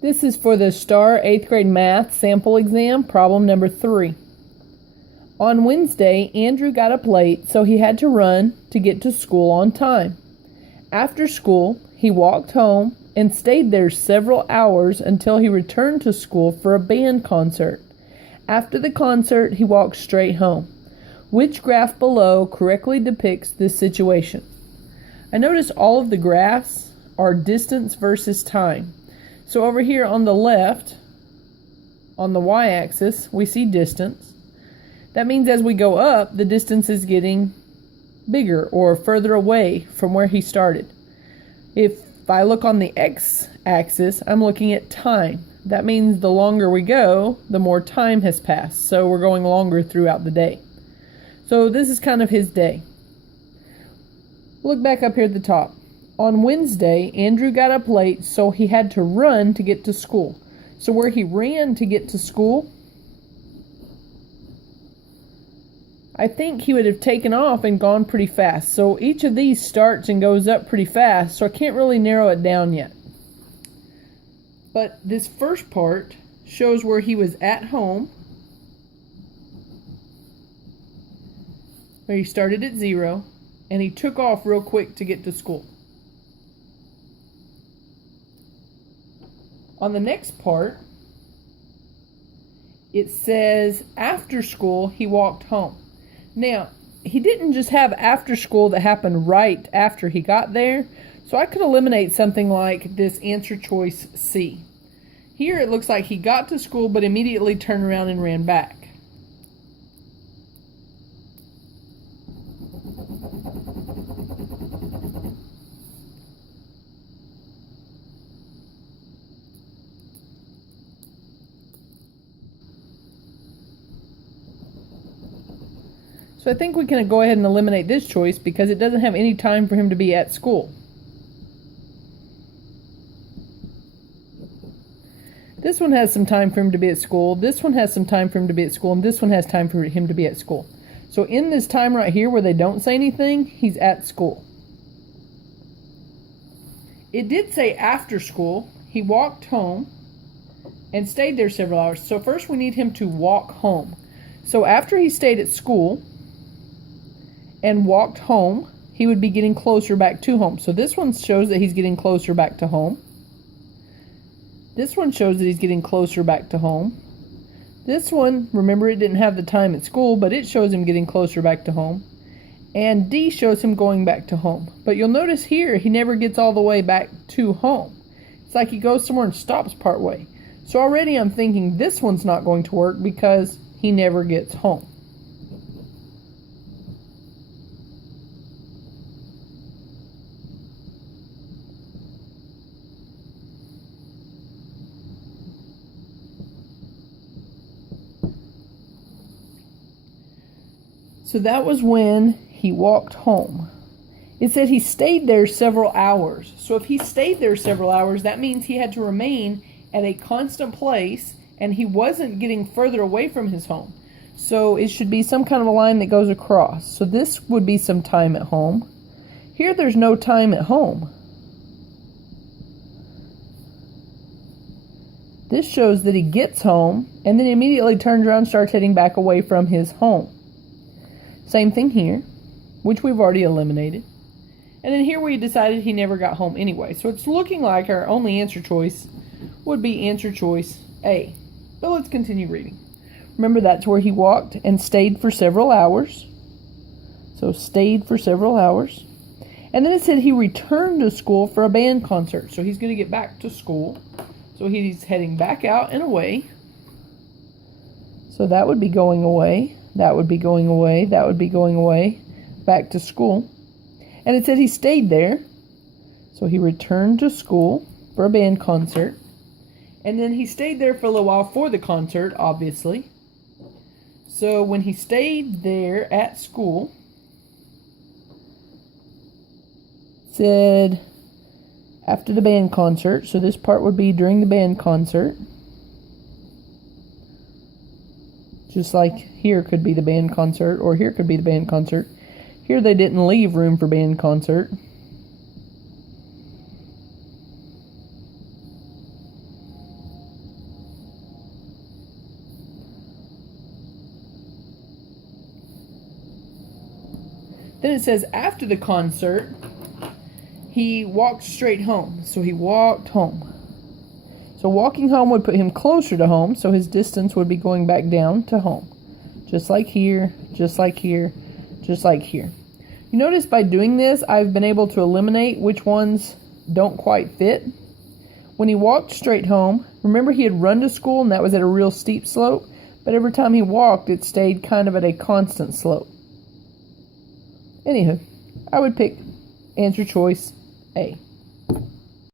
This is for the Staar 8th grade math sample exam, problem number 3. On Wednesday, Andrew got up late, so he had to run to get to school on time. After school, he walked home and stayed there several hours until he returned to school for a band concert. After the concert, he walked straight home. Which graph below correctly depicts this situation? I notice all of the graphs are distance versus time. So over here on the left, on the y-axis, we see distance. That means as we go up, the distance is getting bigger or further away from where he started. If I look on the x-axis, I'm looking at time. That means the longer we go, the more time has passed. So we're going longer throughout the day. So this is kind of his day. Look back up here at the top. On Wednesday, Andrew got up late, so he had to run to get to school. So where he ran to get to school, I think he would have taken off and gone pretty fast. So each of these starts and goes up pretty fast, so I can't really narrow it down yet. But this first part shows where he was at home, where he started at 0, and he took off real quick to get to school. On the next part, it says after school he walked home. Now, he didn't just have after school that happened right after he got there, so I could eliminate something like this answer choice C. Here it looks like he got to school but immediately turned around and ran back. So I think we can go ahead and eliminate this choice because it doesn't have any time for him to be at school. This one has some time for him to be at school, this one has some time for him to be at school, and this one has time for him to be at school. So in this time right here where they don't say anything, he's at school. It did say after school, he walked home and stayed there several hours. So first we need him to walk home. So after he stayed at school and walked home, he would be getting closer back to home. So this one shows that he's getting closer back to home. This one shows that he's getting closer back to home. This one, remember it didn't have the time at school, but it shows him getting closer back to home. And D shows him going back to home. But you'll notice here, he never gets all the way back to home. It's like he goes somewhere and stops part way. So already I'm thinking this one's not going to work because he never gets home. So that was when he walked home. It said he stayed there several hours. So if he stayed there several hours, that means he had to remain at a constant place and he wasn't getting further away from his home. So it should be some kind of a line that goes across. So this would be some time at home. Here there's no time at home. This shows that he gets home and then immediately turns around and starts heading back away from his home. Same thing here, which we've already eliminated. And then here we decided he never got home anyway. So it's looking like our only answer choice would be answer choice A. But let's continue reading. Remember, that's where he walked and stayed for several hours. So stayed for several hours. And then it said he returned to school for a band concert. So he's going to get back to school. So he's heading back out and away. So that would be going away. That would be going away. That would be going away. Back to school. And it said he stayed there. So he returned to school for a band concert. And then he stayed there for a little while for the concert, obviously. So when he stayed there at school, it said after the band concert. So this part would be during the band concert. Just like here could be the band concert, or here could be the band concert. Here they didn't leave room for band concert. Then it says after the concert, he walked straight home. So he walked home. So walking home would put him closer to home, so his distance would be going back down to home. Just like here, just like here, just like here. You notice by doing this, I've been able to eliminate which ones don't quite fit. When he walked straight home, remember he had run to school and that was at a real steep slope, but every time he walked, it stayed kind of at a constant slope. Anywho, I would pick answer choice A.